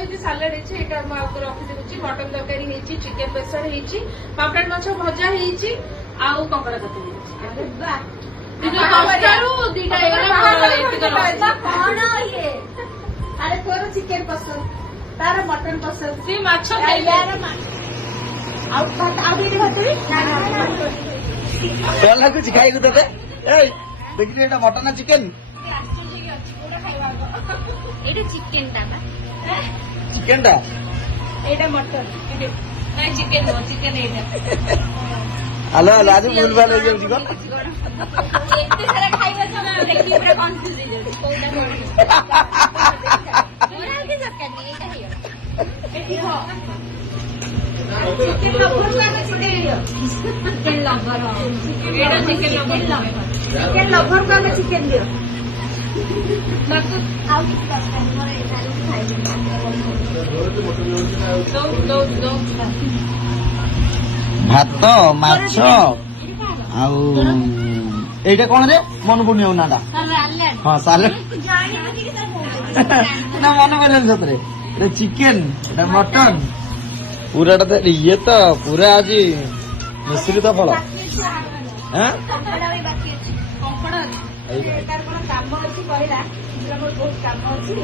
ହେଇଛି ସାଲାଡ ହେଇଛି ଏଇଟା ମୁଁ ଆଉ ରଖି ଦେଉଛି। ମଟନ ତରକାରୀ ହେଇଛି, ଚିକେନ ବେସର ହେଇଛି, ପାପଡ଼ ମାଛ ଭଜା ହେଇଛି, ଆଉ କଙ୍କଡା ତରକାରୀ ହେଇଛି। ଆରେ ତୋର ଚିକେନ ପସନ୍ଦ, ତାର ମଟନ ପସନ୍ଦ, ସେ ମାଛ ଆଉ ଟିକେ ଭାତ ବି ଭଲ ଲାଗୁଛି ଖାଇକୁ ତତେ? ଏଇ ଦେଖିଲି ଏଇଟା ମଟନ ନା ଚିକେନ? ଏଇଟା ଚିକେନ ଟା ଚିକେନ ଟା ଏଇଟା ମଟନ ଚିକେନ ଚିକେନ ଏଇଟା ହ୍ୟାଲୋ ହ୍ୟାଲୋ ଆଜି ଭୁଲ ଭାଲ ହେଇଯାଉଛି କଣ? ଏତେ ସାରା ଖାଇବା ଦେଖିକି ପୁରା କନଫ୍ୟୁଜ ହେଇଯାଉଛି କୋଉଟା ଚିକେନ ଲଭରକୁ ଆମେ ଚିକେନ ଦିଅ, ଚିକେନ ଲଭର ଚିକେନ ଲଭରକୁ ଆମେ ଚିକେନ ଦିଅ। ଆଉ କିଛି ଦରକାର ମୋର ଏଇଟା ଖାଇବି। ଭାତ ମାଛ ଆଉ ଏଇଟା କଣ ରେ ମନେ ପଡୁନି ଆଉ ନାଟା? ହଁ ସାଲାଡ ନା ମନେ ପଡିଲାନି ସତରେ। ଏଇଟା ଚିକେନ, ଏଇଟା ମଟନ, ପୁରାଟା ତ ଇଏ ତ ପୁରା ଆଜି ମିଶ୍ରିତ ଫଳ। କଙ୍କଡା ବି ବାକି ଅଛି, କଙ୍କଡା ଅଛି, ତାର କଣ କାମ ଅଛି କହିଲା, ମୋର ବହୁତ କାମ ଅଛି।